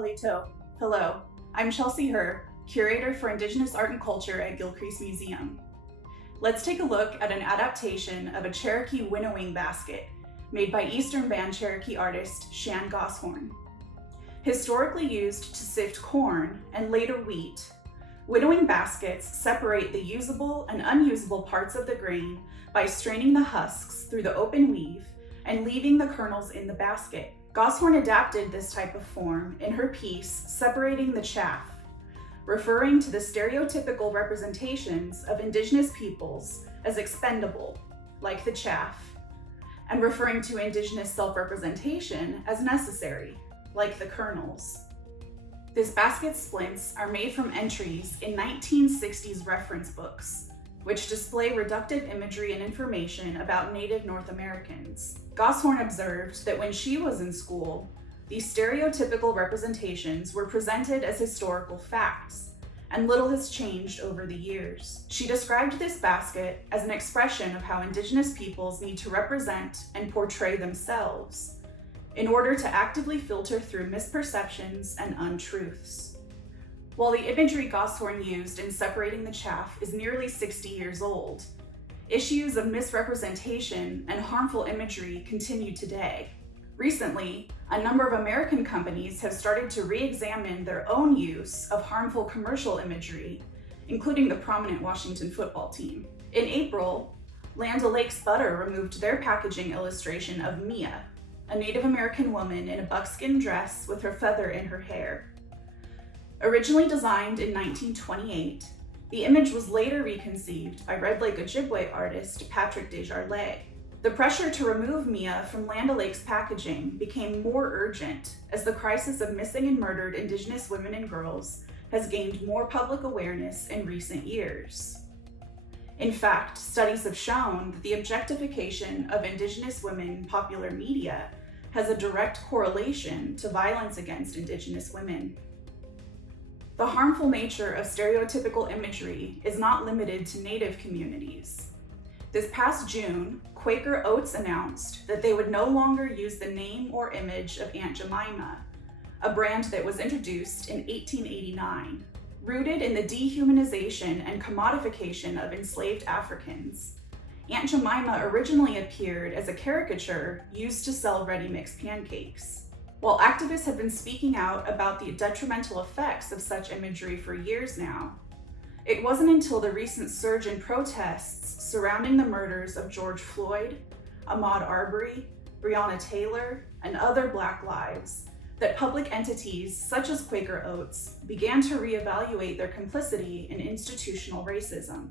Halito. Hello, I'm Herr, Curator for Indigenous Art and Culture at Gilcrease Museum. Let's take a look at an adaptation of a Cherokee winnowing basket made by Eastern Band Cherokee artist Shan Goshorn. Historically used to sift corn and later wheat, winnowing baskets separate the usable and unusable parts of the grain by straining the husks through the open weave and leaving the kernels in the basket. Goshorn adapted this type of form in her piece Separating the Chaff, referring to the stereotypical representations of Indigenous peoples as expendable, like the chaff, and referring to Indigenous self-representation as necessary, like the kernels. This basket's splints are made from entries in 1960s reference books, which display reductive imagery and information about Native North Americans. Goshorn observed that when she was in school, these stereotypical representations were presented as historical facts, and little has changed over the years. She described this basket as an expression of how Indigenous peoples need to represent and portray themselves in order to actively filter through misperceptions and untruths. While the imagery Goshorn used in Separating the Chaff is nearly 60 years old, issues of misrepresentation and harmful imagery continue today. Recently, a number of American companies have started to re-examine their own use of harmful commercial imagery, including the prominent Washington football team. In April, Land O'Lakes Butter removed their packaging illustration of Mia, a Native American woman in a buckskin dress with her feather in her hair. Originally designed in 1928, the image was later reconceived by Red Lake Ojibwe artist Patrick Desjardins. The pressure to remove Mia from Land O'Lakes packaging became more urgent as the crisis of missing and murdered Indigenous women and girls has gained more public awareness in recent years. In fact, studies have shown that the objectification of Indigenous women in popular media has a direct correlation to violence against Indigenous women. The harmful nature of stereotypical imagery is not limited to Native communities. This past June, Quaker Oats announced that they would no longer use the name or image of Aunt Jemima, a brand that was introduced in 1889. Rooted in the dehumanization and commodification of enslaved Africans, Aunt Jemima originally appeared as a caricature used to sell ready-mix pancakes. While activists have been speaking out about the detrimental effects of such imagery for years now, it wasn't until the recent surge in protests surrounding the murders of George Floyd, Ahmaud Arbery, Breonna Taylor, and other Black lives that public entities such as Quaker Oats began to reevaluate their complicity in institutional racism.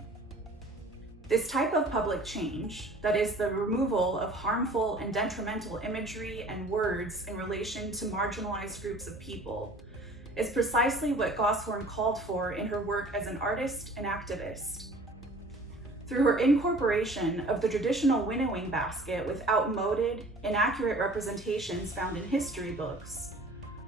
This type of public change, that is the removal of harmful and detrimental imagery and words in relation to marginalized groups of people, is precisely what Goshorn called for in her work as an artist and activist. Through her incorporation of the traditional winnowing basket with outmoded, inaccurate representations found in history books,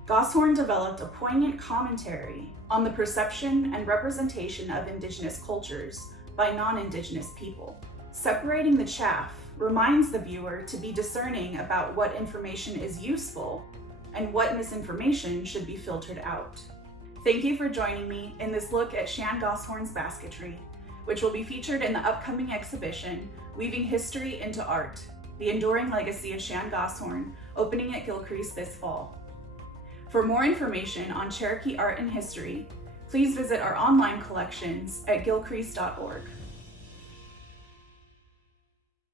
Goshorn developed a poignant commentary on the perception and representation of Indigenous cultures by non-Indigenous people. Separating the Chaff reminds the viewer to be discerning about what information is useful and what misinformation should be filtered out. Thank you for joining me in this look at Shan Goshorn's basketry, which will be featured in the upcoming exhibition, Weaving History into Art, The Enduring Legacy of Shan Goshorn, opening at Gilcrease this fall. For more information on Cherokee art and history, please visit our online collections at gilcrease.org.